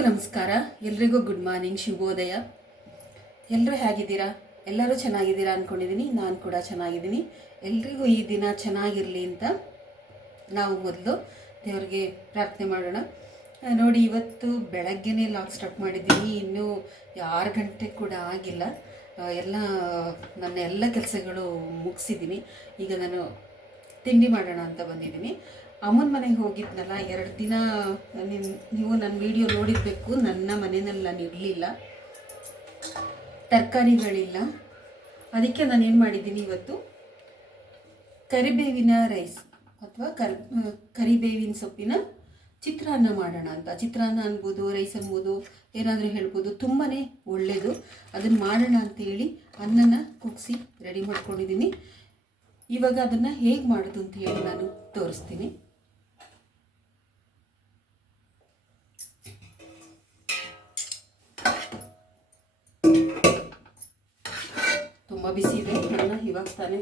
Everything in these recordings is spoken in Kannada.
ಎಲ್ರಿಗೂ ನಮಸ್ಕಾರ, ಎಲ್ರಿಗೂ ಗುಡ್ ಮಾರ್ನಿಂಗ್, ಶುಭೋದಯ. ಎಲ್ಲರೂ ಹೇಗಿದ್ದೀರಾ? ಎಲ್ಲರೂ ಚೆನ್ನಾಗಿದ್ದೀರಾ ಅಂದ್ಕೊಂಡಿದ್ದೀನಿ. ನಾನು ಕೂಡ ಚೆನ್ನಾಗಿದ್ದೀನಿ. ಎಲ್ರಿಗೂ ಈ ದಿನ ಚೆನ್ನಾಗಿರಲಿ ಅಂತ ನಾವು ಮೊದಲು ದೇವರಿಗೆ ಪ್ರಾರ್ಥನೆ ಮಾಡೋಣ. ನೋಡಿ, ಇವತ್ತು ಬೆಳಗ್ಗೆನೇ ಲಾಗ್ ಸ್ಟಾರ್ಟ್ ಮಾಡಿದ್ದೀನಿ. ಇನ್ನೂ 6 ಗಂಟೆ ಕೂಡ ಆಗಿಲ್ಲ. ನನ್ನ ಎಲ್ಲ ಕೆಲಸಗಳು ಮುಗಿಸಿದ್ದೀನಿ. ಈಗ ನಾನು ತಿಂಡಿ ಮಾಡೋಣ ಅಂತ ಬಂದಿದ್ದೀನಿ. ಅಮ್ಮನ ಮನೆಗೆ ಹೋಗಿದ್ನಲ್ಲ 2 ದಿನ. ನೀವು ನನ್ನ ವಿಡಿಯೋ ನೋಡಿರಬೇಕು. ನನ್ನ ಮನೆಯಲ್ಲಿ ನಾನು ಇರಲಿಲ್ಲ, ತರಕಾರಿಗಳಿಲ್ಲ. ಅದಕ್ಕೆ ನಾನು ಏನು ಮಾಡಿದ್ದೀನಿ, ಇವತ್ತು ಕರಿಬೇವಿನ ರೈಸ್ ಅಥವಾ ಕರಿಬೇವಿನ ಸೊಪ್ಪಿನ ಚಿತ್ರಾನ್ನ ಮಾಡೋಣ ಅಂತ. ಚಿತ್ರಾನ್ನ ಅನ್ಬೋದು, ರೈಸ್ ಅನ್ಬೋದು, ಏನಾದರೂ ಹೇಳ್ಬೋದು. ತುಂಬಾ ಒಳ್ಳೆಯದು. ಅದನ್ನು ಮಾಡೋಣ ಅಂತೇಳಿ ಅನ್ನನ ಕುಗ್ಸಿ ರೆಡಿ ಮಾಡ್ಕೊಂಡಿದ್ದೀನಿ. ಇವಾಗ ಅದನ್ನು ಹೇಗೆ ಮಾಡೋದು ಅಂತ ಹೇಳಿ ನಾನು ತೋರಿಸ್ತೀನಿ. ತುಂಬ ಬಿಸಿ ಇದೆ. ನನ್ನ ಇವಾಗ ತಾನೇ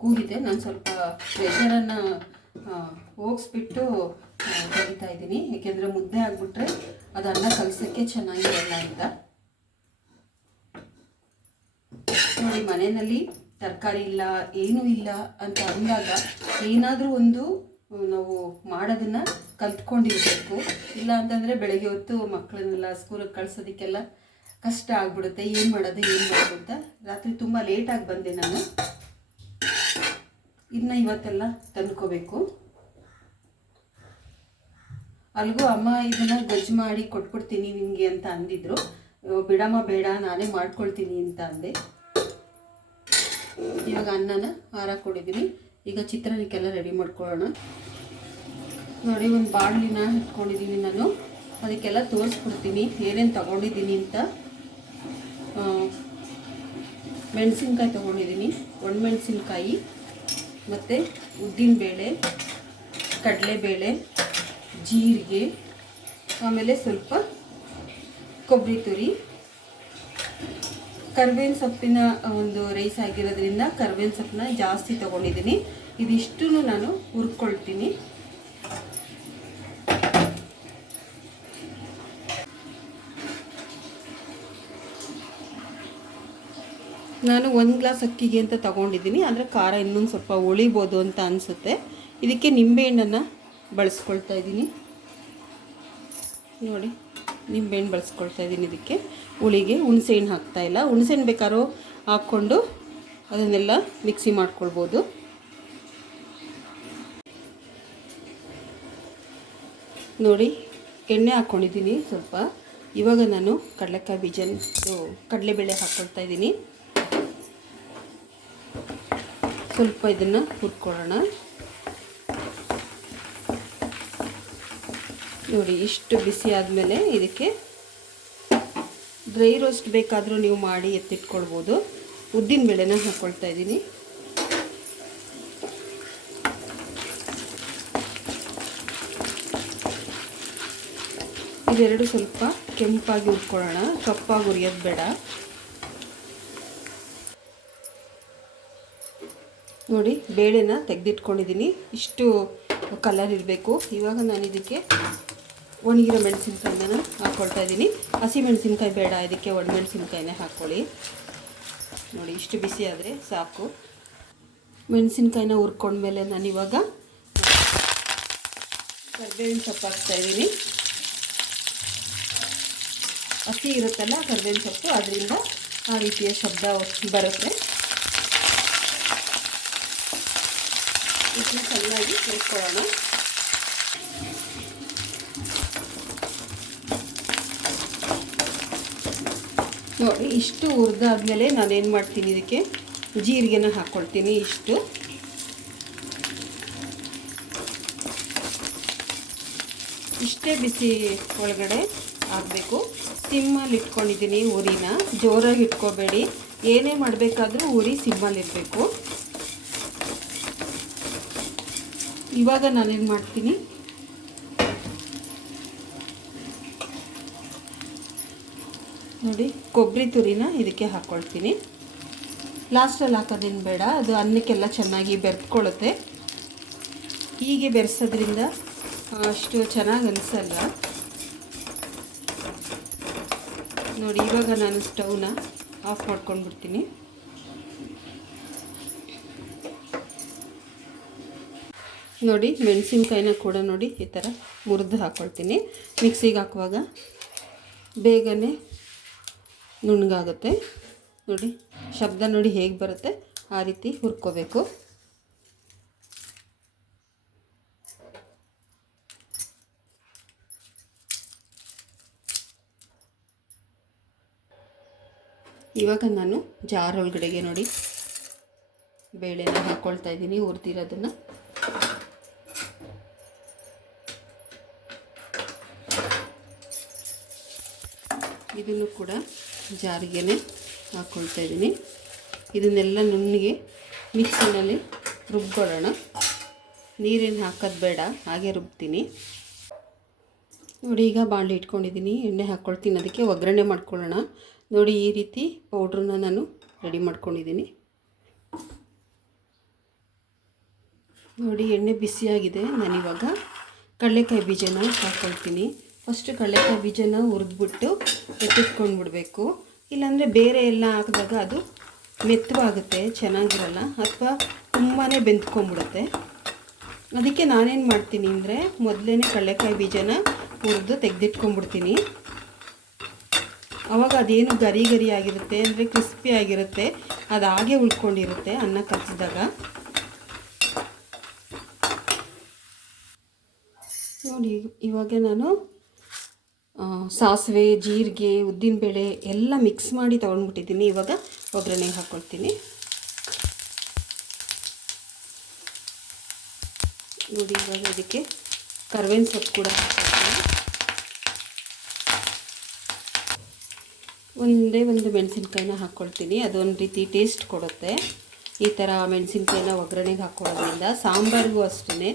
ಕೂಗಿದೆ. ನಾನು ಸ್ವಲ್ಪ ಪ್ರೆಷರನ್ನು ಹೋಗಿಸ್ಬಿಟ್ಟು ತೆಗಿತಾ ಇದ್ದೀನಿ. ಏಕೆಂದರೆ ಮುದ್ದೆ ಆಗಿಬಿಟ್ರೆ ಅದು ಅನ್ನ ಕಲಸೋಕ್ಕೆ ಚೆನ್ನಾಗಿರಲ್ಲ ಅಂತ. ನೋಡಿ, ಮನೆಯಲ್ಲಿ ತರಕಾರಿ ಇಲ್ಲ, ಏನೂ ಇಲ್ಲ ಅಂತ ಅಂದಾಗ ಏನಾದರೂ ಒಂದು ನಾವು ಮಾಡೋದನ್ನು ಕಲ್ತ್ಕೊಂಡಿರಬೇಕು. ಇಲ್ಲ ಅಂತಂದರೆ ಬೆಳಗ್ಗೆ ಹೊತ್ತು ಮಕ್ಕಳನ್ನೆಲ್ಲ ಸ್ಕೂಲಿಗೆ ಕಳ್ಸೋದಕ್ಕೆಲ್ಲ ಕಷ್ಟ ಆಗ್ಬಿಡುತ್ತೆ. ಏನು ಮಾಡೋದು ಅಂತ ರಾತ್ರಿ ತುಂಬ ಲೇಟಾಗಿ ಬಂದೆ ನಾನು. ಇನ್ನು ಇವತ್ತೆಲ್ಲ ತಂದ್ಕೋಬೇಕು. ಅಲ್ಗೂ ಅಮ್ಮ ಇದನ್ನು ಗೊಜ್ಜು ಮಾಡಿ ಕೊಟ್ಬಿಡ್ತೀನಿ ನಿಮಗೆ ಅಂತ ಅಂದಿದ್ರು. ಬಿಡಮ್ಮ, ಬೇಡ, ನಾನೇ ಮಾಡ್ಕೊಳ್ತೀನಿ ಅಂತ ಅಂದೆ. ಇವಾಗ ಅನ್ನನ ಹಾರಾಕೊಂಡಿದ್ದೀನಿ. ಈಗ ಚಿತ್ರಾನ್ನಕ್ಕೆಲ್ಲ ರೆಡಿ ಮಾಡ್ಕೊಳ್ಳೋಣ. ನೋಡಿ, ಒಂದು ಬಾಣಲಿನ ಇಟ್ಕೊಂಡಿದ್ದೀನಿ ನಾನು. ಅದಕ್ಕೆಲ್ಲ ತೋರಿಸ್ಬಿಡ್ತೀನಿ ಏನೇನು ತೊಗೊಂಡಿದ್ದೀನಿ ಅಂತ. ಮೆಣಸಿನ್ಕಾಯಿ ತೊಗೊಂಡಿದ್ದೀನಿ, ಒಣಮೆಣಸಿನ್ಕಾಯಿ, ಮತ್ತು ಉದ್ದಿನಬೇಳೆ, ಕಡಲೆಬೇಳೆ, ಜೀರಿಗೆ, ಆಮೇಲೆ ಸ್ವಲ್ಪ ಕೊಬ್ಬರಿ ತುರಿ. ಕರಿಬೇವಿನ ಸೊಪ್ಪಿನ ಒಂದು ರೈಸ್ ಆಗಿರೋದ್ರಿಂದ ಕರಿಬೇವಿನ ಸೊಪ್ಪನ್ನ ಜಾಸ್ತಿ ತೊಗೊಂಡಿದ್ದೀನಿ. ಇದಿಷ್ಟು ನಾನು ಹುರ್ಕೊಳ್ತೀನಿ. ನಾನು 1 ಗ್ಲಾಸ್ ಅಕ್ಕಿಗೆ ಅಂತ ತೊಗೊಂಡಿದ್ದೀನಿ. ಆದರೆ ಖಾರ ಇನ್ನೊಂದು ಸ್ವಲ್ಪ ಉಳಿಬೋದು ಅಂತ ಅನಿಸುತ್ತೆ. ಇದಕ್ಕೆ ನಿಂಬೆಹಣ್ಣನ್ನು ಬಳಸ್ಕೊಳ್ತಾ ಇದ್ದೀನಿ. ನೋಡಿ, ನಿಂಬೆಹಣ್ಣು ಬಳಸ್ಕೊಳ್ತಾ ಇದ್ದೀನಿ. ಇದಕ್ಕೆ ಹುಳಿಗೆ ಹುಣಸೆಹಣ್ಣು ಹಾಕ್ತಾಯಿಲ್ಲ. ಹುಣಸೆಹಣ್ಣು ಬೇಕಾದ್ರೂ ಹಾಕ್ಕೊಂಡು ಅದನ್ನೆಲ್ಲ ಮಿಕ್ಸಿ ಮಾಡ್ಕೊಳ್ಬೋದು. ನೋಡಿ, ಎಣ್ಣೆ ಹಾಕ್ಕೊಂಡಿದ್ದೀನಿ ಸ್ವಲ್ಪ. ಇವಾಗ ನಾನು ಕಡಲೆಬೇಳೆ ಹಾಕ್ಕೊಳ್ತಾ ಇದ್ದೀನಿ. ಸ್ವಲ್ಪ ಇದನ್ನು ಹುರ್ಕೊಳ್ಳೋಣ. ನೋಡಿ, ಇಷ್ಟು ಬಿಸಿ ಆದಮೇಲೆ ಇದಕ್ಕೆ ಡ್ರೈ ರೋಸ್ಟ್ ಬೇಕಾದರೂ ನೀವು ಮಾಡಿ ಎತ್ತಿಟ್ಕೊಳ್ಬೋದು. ಉದ್ದಿನಬೇಳೆನ ಹಾಕ್ಕೊಳ್ತಾ ಇದ್ದೀನಿ. ಇದೆರಡು ಸ್ವಲ್ಪ ಕೆಂಪಾಗಿ ಹುರ್ಕೊಳ್ಳೋಣ, ಕಪ್ಪಾಗಿ ಹುರಿಯೋದು ಬೇಡ. ನೋಡಿ, ಬೇಳೆನ ತೆಗೆದಿಟ್ಕೊಂಡಿದ್ದೀನಿ. ಇಷ್ಟು ಕಲರ್ ಇರಬೇಕು. ಇವಾಗ ನಾನು ಇದಕ್ಕೆ ಒಣಗಿರೋ ಮೆಣಸಿನ್ಕಾಯಿನ ಹಾಕ್ಕೊಳ್ತಾ ಇದ್ದೀನಿ. ಹಸಿ ಮೆಣಸಿನ್ಕಾಯಿ ಬೇಡ, ಇದಕ್ಕೆ ಒಣಮೆಣಸಿನ್ಕಾಯಿನೇ ಹಾಕ್ಕೊಳ್ಳಿ. ನೋಡಿ, ಇಷ್ಟು ಬಿಸಿ ಆದರೆ ಸಾಕು. ಮೆಣಸಿನ್ಕಾಯಿನ ಹುರ್ಕೊಂಡ್ಮೇಲೆ ನಾನಿವಾಗ ಕರಿಬೇವಿನ ಸೊಪ್ಪು ಹಾಕ್ತಾಯಿದ್ದೀನಿ. ಹಸಿ ಇರುತ್ತಲ್ಲ ಕರಿಬೇವಿನ ಸೊಪ್ಪು, ಅದರಿಂದ ಆ ರೀತಿಯ ಶಬ್ದ ಬರುತ್ತೆ. ಇದನ್ನ ಚೆನ್ನಾಗಿ ಹುರ್ಕೊಳ್ಳೋಣ. ನೋಡಿ, ಇಷ್ಟು ಹುರಿದಾದ್ಮೇಲೆ ನಾನೇನು ಮಾಡ್ತೀನಿ, ಇದಕ್ಕೆ ಜೀರಿಗೆನ ಹಾಕ್ಕೊಳ್ತೀನಿ. ಇಷ್ಟೇ ಬಿಸಿ ಒಳಗಡೆ ಆಗಬೇಕು. ಸಿಮ್ಮಲ್ಲಿ ಇಟ್ಕೊಂಡಿದ್ದೀನಿ ಉರಿನ. ಜೋರಾಗಿ ಇಟ್ಕೋಬೇಡಿ. ಏನೇ ಮಾಡಬೇಕಾದ್ರೂ ಉರಿ ಸಿಮ್ಮಲ್ಲಿರಬೇಕು. ಇವಾಗ ನಾನೇನು ಮಾಡ್ತೀನಿ, ನೋಡಿ, ಕೊಬ್ಬರಿ ತುರಿನ ಇದಕ್ಕೆ ಹಾಕ್ಕೊಳ್ತೀನಿ. ಲಾಸ್ಟಲ್ಲಿ ಹಾಕೋದೇನು ಬೇಡ, ಅದು ಅನ್ನಕ್ಕೆಲ್ಲ ಚೆನ್ನಾಗಿ ಬೆರೆತ್ಕೊಳ್ಳುತ್ತೆ. ಹೀಗೆ ಬೆರೆಸೋದ್ರಿಂದ ಅಷ್ಟು ಚೆನ್ನಾಗಿ ಅನಿಸಲ್ಲ. ನೋಡಿ ಇವಾಗ ನಾನು ಸ್ಟವ್ನ ಆಫ್ ಮಾಡ್ಕೊಂಡು ಬಿಡ್ತೀನಿ. ನೋಡಿ ಮೆಣಸಿನ್ಕಾಯಿನ ಕೂಡ ನೋಡಿ ಈ ಥರ ಮುರಿದು ಹಾಕ್ಕೊಳ್ತೀನಿ. ಮಿಕ್ಸಿಗೆ ಹಾಕುವಾಗ ಬೇಗನೆ ನುಣ್ಣಗಾಗುತ್ತೆ. ನೋಡಿ ಶಬ್ದ ನೋಡಿ ಹೇಗೆ ಬರುತ್ತೆ ಆ ರೀತಿ ಹುರ್ಕೋಬೇಕು. ಇವಾಗ ನಾನು ಜಾರ್ ಒಳಗಡೆಗೆ ನೋಡಿ ಬೇಳೆನ ಹಾಕ್ಕೊಳ್ತಾ ಇದ್ದೀನಿ, ಹುರಿದಿರೋದನ್ನು. ಇದನ್ನು ಕೂಡ ಜಾರಿಗೆ ಹಾಕ್ಕೊಳ್ತಾ ಇದ್ದೀನಿ. ಇದನ್ನೆಲ್ಲ ನುಣ್ಣಗೆ ಮಿಕ್ಸಿನಲ್ಲಿ ರುಬ್ಕೊಳ್ಳೋಣ. ನೀರೇನು ಹಾಕೋದು ಬೇಡ, ಹಾಗೆ ರುಬ್ತೀನಿ. ನೋಡಿ ಈಗ ಬಾಣಲೆ ಇಟ್ಕೊಂಡಿದ್ದೀನಿ, ಎಣ್ಣೆ ಹಾಕ್ಕೊಳ್ತೀನಿ. ಅದಕ್ಕೆ ಒಗ್ಗರಣೆ ಮಾಡ್ಕೊಳ್ಳೋಣ. ನೋಡಿ ಈ ರೀತಿ ಪೌಡ್ರನ್ನ ನಾನು ರೆಡಿ ಮಾಡ್ಕೊಂಡಿದ್ದೀನಿ. ನೋಡಿ ಎಣ್ಣೆ ಬಿಸಿಯಾಗಿದೆ. ನಾನಿವಾಗ ಕಡಲೆಕಾಯಿ ಬೀಜನ ಹಾಕ್ಕೊಳ್ತೀನಿ. ಫಸ್ಟು ಕಡಲೆಕಾಯಿ ಬೀಜನ ಹುರಿದ್ಬಿಟ್ಟು ಎತ್ತಿಟ್ಕೊಂಡ್ಬಿಡ್ಬೇಕು. ಇಲ್ಲಾಂದರೆ ಬೇರೆ ಎಲ್ಲ ಹಾಕಿದಾಗ ಅದು ಮೆತ್ತವಾಗುತ್ತೆ, ಚೆನ್ನಾಗಿರಲ್ಲ, ಅಥವಾ ತುಂಬಾ ಬೆಂದ್ಕೊಂಡ್ಬಿಡುತ್ತೆ. ಅದಕ್ಕೆ ನಾನೇನು ಮಾಡ್ತೀನಿ ಅಂದರೆ ಮೊದಲೇ ಕಡಲೆಕಾಯಿ ಬೀಜನ ಹುರಿದು ತೆಗೆದಿಟ್ಕೊಂಡ್ಬಿಡ್ತೀನಿ. ಆವಾಗ ಅದೇನು ಗರಿ ಗರಿ ಆಗಿರುತ್ತೆ, ಅಂದರೆ ಕ್ರಿಸ್ಪಿ ಆಗಿರುತ್ತೆ, ಅದು ಹಾಗೆ ಉಳ್ಕೊಂಡಿರುತ್ತೆ ಅನ್ನ ಕಲಿಸಿದಾಗ. ನೋಡಿ ಇವಾಗ ನಾನು ಸಾಸಿವೆ, ಜೀರಿಗೆ, ಉದ್ದಿನಬೇಳೆ ಎಲ್ಲ ಮಿಕ್ಸ್ ಮಾಡಿ ತೊಗೊಂಡ್ಬಿಟ್ಟಿದ್ದೀನಿ. ಇವಾಗ ಒಗ್ಗರಣೆಗೆ ಹಾಕ್ಕೊಳ್ತೀನಿ. ನೋಡಿ ಇವಾಗ ಅದಕ್ಕೆ ಕರ್ಬೇವಿನ ಸೊಪ್ಪು ಕೂಡ ಹಾಕ್ಕೊಳ್ತೀನಿ. ಒಂದೇ ಒಂದು ಮೆಣಸಿನ್ಕಾಯಿನ ಹಾಕ್ಕೊಳ್ತೀನಿ. ಅದೊಂದು ರೀತಿ ಟೇಸ್ಟ್ ಕೊಡುತ್ತೆ. ಈ ಥರ ಮೆಣಸಿನ್ಕಾಯಿನ ಒಗ್ಗರಣೆಗೆ ಹಾಕ್ಕೊಳ್ಳೋದ್ರಿಂದ ಸಾಂಬಾರಿಗೂ ಅಷ್ಟೇ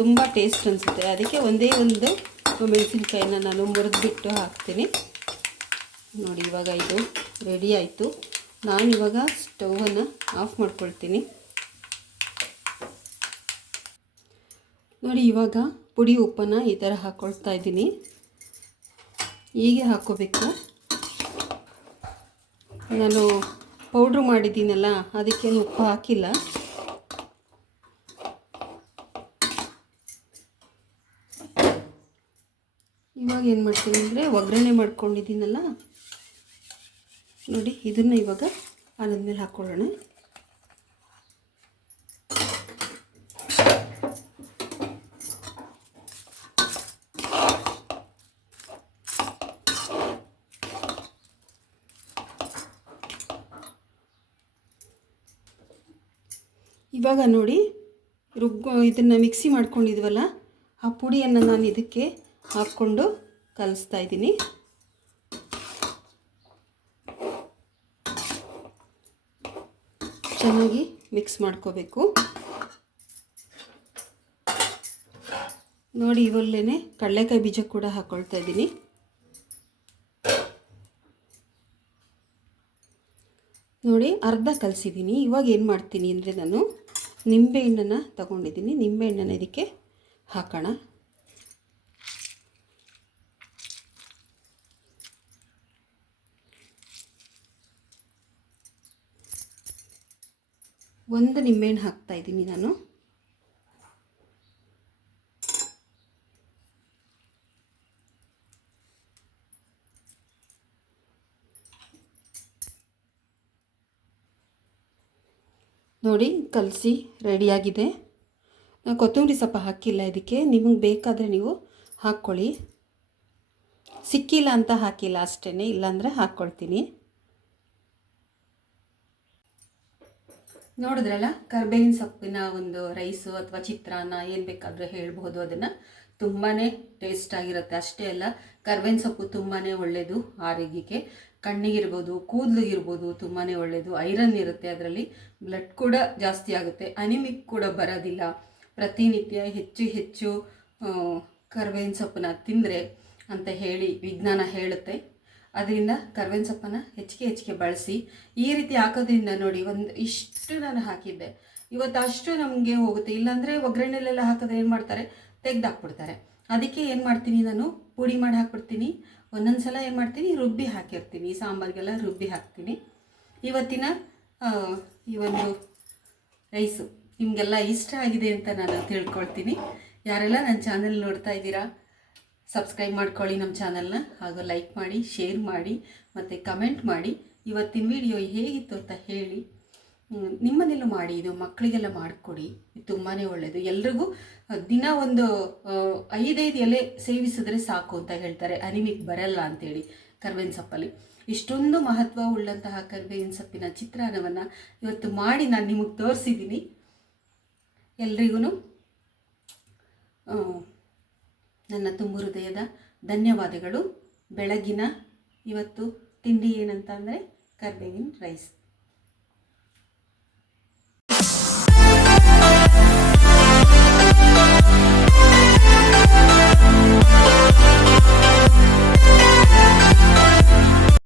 ತುಂಬ ಟೇಸ್ಟ್ ಅನಿಸುತ್ತೆ. ಅದಕ್ಕೆ ಒಂದೇ ಒಂದು ಮೆಣಸಿನ್ಕಾಯಿನ ನಾನು ಮುರಿದ್ಬಿಟ್ಟು ಹಾಕ್ತೀನಿ. ನೋಡಿ ಇವಾಗ ಇದು ರೆಡಿ ಆಯಿತು. ನಾನಿವಾಗ ಸ್ಟವನ್ನು ಆಫ್ ಮಾಡ್ಕೊಳ್ತೀನಿ. ನೋಡಿ ಇವಾಗ ಪುಡಿ ಉಪ್ಪನ್ನು ಈ ಥರ ಹಾಕ್ಕೊಳ್ತಾ ಇದ್ದೀನಿ. ಹೀಗೆ ಹಾಕ್ಕೋಬೇಕು. ನಾನು ಪೌಡ್ರು ಮಾಡಿದ್ದೀನಲ್ಲ, ಅದಕ್ಕೇನು ಉಪ್ಪು ಹಾಕಿಲ್ಲ. ಇವಾಗ ಏನು ಮಾಡ್ತೀನಿ ಅಂದರೆ ಒಗ್ಗರಣೆ ಮಾಡ್ಕೊಂಡಿದ್ದೀನಲ್ಲ, ನೋಡಿ ಇದನ್ನು ಇವಾಗ ಅನ್ನದ ಮೇಲೆ ಹಾಕ್ಕೊಳ್ಳೋಣ. ಇವಾಗ ನೋಡಿ ಇದನ್ನು ಮಿಕ್ಸಿ ಮಾಡ್ಕೊಂಡಿದ್ವಲ್ಲ, ಆ ಪುಡಿಯನ್ನು ನಾನು ಇದಕ್ಕೆ ಹಾಕ್ಕೊಂಡು ಕಲಿಸ್ತಾ ಇದ್ದೀನಿ. ಚೆನ್ನಾಗಿ ಮಿಕ್ಸ್ ಮಾಡ್ಕೋಬೇಕು. ನೋಡಿ ಇವಲ್ಲೇ ಕಡಲೆಕಾಯಿ ಬೀಜ ಕೂಡ ಹಾಕ್ಕೊಳ್ತಾ ಇದ್ದೀನಿ. ನೋಡಿ ಅರ್ಧ ಕಲಸಿದ್ದೀನಿ. ಇವಾಗ ಏನು ಮಾಡ್ತೀನಿ ಅಂದರೆ ನಾನು ನಿಂಬೆಹಣ್ಣನ್ನು ತಗೊಂಡಿದ್ದೀನಿ. ನಿಂಬೆಹಣ್ಣನ್ನು ಇದಕ್ಕೆ ಹಾಕೋಣ. ಒಂದು ನಿಂಬೆಹಣ್ಣು ಹಾಕ್ತಾ ಇದ್ದೀನಿ ನಾನು. ನೋಡಿ ಕಲಸಿ ರೆಡಿಯಾಗಿದೆ. ಕೊತ್ತಂಬರಿ ಸೊಪ್ಪು ಹಾಕಿಲ್ಲ ಇದಕ್ಕೆ. ನಿಮಗೆ ಬೇಕಾದರೆ ನೀವು ಹಾಕ್ಕೊಳ್ಳಿ. ಸಿಕ್ಕಿಲ್ಲ ಅಂತ ಹಾಕಿಲ್ಲ ಅಷ್ಟೇ, ಇಲ್ಲಾಂದರೆ ಹಾಕ್ಕೊಳ್ತೀನಿ. ನೋಡಿದ್ರಲ್ಲ, ಕರ್ಬೇವಿನ ಸೊಪ್ಪಿನ ಒಂದು ರೈಸು ಅಥವಾ ಚಿತ್ರಾನ್ನ ಏನು ಬೇಕಾದರೂ ಹೇಳ್ಬೋದು. ಅದನ್ನು ತುಂಬಾ ಟೇಸ್ಟಾಗಿರುತ್ತೆ. ಅಷ್ಟೇ ಅಲ್ಲ, ಕರ್ಬೇವಿನ ಸೊಪ್ಪು ತುಂಬಾ ಒಳ್ಳೆಯದು ಆರೋಗ್ಯಕ್ಕೆ. ಕಣ್ಣಿಗಿರ್ಬೋದು, ಕೂದಲಿಗಿರ್ಬೋದು ತುಂಬಾ ಒಳ್ಳೆಯದು. ಐರನ್ ಇರುತ್ತೆ ಅದರಲ್ಲಿ. ಬ್ಲಡ್ ಕೂಡ ಜಾಸ್ತಿ ಆಗುತ್ತೆ. ಅನಿಮಿಕ್ ಕೂಡ ಬರೋದಿಲ್ಲ. ಪ್ರತಿನಿತ್ಯ ಹೆಚ್ಚು ಹೆಚ್ಚು ಕರ್ಬೇವಿನ ಸೊಪ್ಪನ್ನ ತಿಂದರೆ ಅಂತ ಹೇಳಿ ವಿಜ್ಞಾನ ಹೇಳುತ್ತೆ. ಅದರಿಂದ ಕರ್ಬೇವಿನ ಸೊಪ್ಪನ್ನು ಹೆಚ್ಚಿಗೆ ಬಳಸಿ. ಈ ರೀತಿ ಹಾಕೋದ್ರಿಂದ ನೋಡಿ, ಇಷ್ಟು ನಾನು ಹಾಕಿದ್ದೆ, ಇವತ್ತು ಅಷ್ಟು ನಮಗೆ ಹೋಗುತ್ತೆ. ಇಲ್ಲಾಂದರೆ ಒಗ್ಗರಣೆಲೆಲ್ಲ ಹಾಕಿದ್ರೆ ಏನು ಮಾಡ್ತಾರೆ, ತೆಗೆದಾಕ್ಬಿಡ್ತಾರೆ. ಅದಕ್ಕೆ ಏನು ಮಾಡ್ತೀನಿ, ನಾನು ಪುಡಿ ಮಾಡಿ ಹಾಕ್ಬಿಡ್ತೀನಿ. ಒಂದೊಂದು ಸಲ ಏನು ಮಾಡ್ತೀನಿ, ರುಬ್ಬಿ ಹಾಕಿರ್ತೀನಿ, ಸಾಂಬಾರಿಗೆಲ್ಲ ರುಬ್ಬಿ ಹಾಕ್ತೀನಿ. ಇವತ್ತಿನ ಈ ಒಂದು ರೈಸು ನಿಮಗೆಲ್ಲ ಇಷ್ಟ ಆಗಿದೆ ಅಂತ ನಾನು ತಿಳ್ಕೊಳ್ತೀನಿ. ಯಾರೆಲ್ಲ ನನ್ನ ಚಾನಲ್ ನೋಡ್ತಾ ಇದ್ದೀರಾ, ಸಬ್ಸ್ಕ್ರೈಬ್ ಮಾಡ್ಕೊಳ್ಳಿ ನಮ್ಮ ಚಾನಲ್ನ, ಹಾಗೂ ಲೈಕ್ ಮಾಡಿ, ಶೇರ್ ಮಾಡಿ ಮತ್ತು ಕಮೆಂಟ್ ಮಾಡಿ. ಇವತ್ತಿನ ವಿಡಿಯೋ ಹೇಗಿತ್ತು ಅಂತ ಹೇಳಿ. ನಿಮ್ಮನೆಲ್ಲೂ ಮಾಡಿ, ಇದು ಮಕ್ಕಳಿಗೆಲ್ಲ ಮಾಡಿಕೊಡಿ, ಇದು ತುಂಬಾ ಒಳ್ಳೆಯದು. ಎಲ್ರಿಗೂ ದಿನ ಒಂದು 5 ಎಲೆ ಸೇವಿಸಿದ್ರೆ ಸಾಕು ಅಂತ ಹೇಳ್ತಾರೆ, ಅನಿಮಿಕ್ ಬರಲ್ಲ ಅಂತೇಳಿ. ಕರ್ಬೇವಿನ ಸೊಪ್ಪಲ್ಲಿ ಇಷ್ಟೊಂದು ಮಹತ್ವ ಉಳ್ಳಂತಹ ಕರ್ಬೇವಿನ ಸೊಪ್ಪಿನ ಚಿತ್ರಾನ್ನವನ್ನು ಇವತ್ತು ಮಾಡಿ ನಾನು ನಿಮಗೆ ತೋರಿಸಿದ್ದೀನಿ. ಎಲ್ರಿಗೂ ನನ್ನ ತುಂಬು ಹೃದಯದ ಧನ್ಯವಾದಗಳು. ಬೆಳಗಿನ ಇವತ್ತು ತಿಂಡಿ ಏನಂತ ಅಂದರೆ ಕರ್ಬೇವಿನ ರೈಸ್.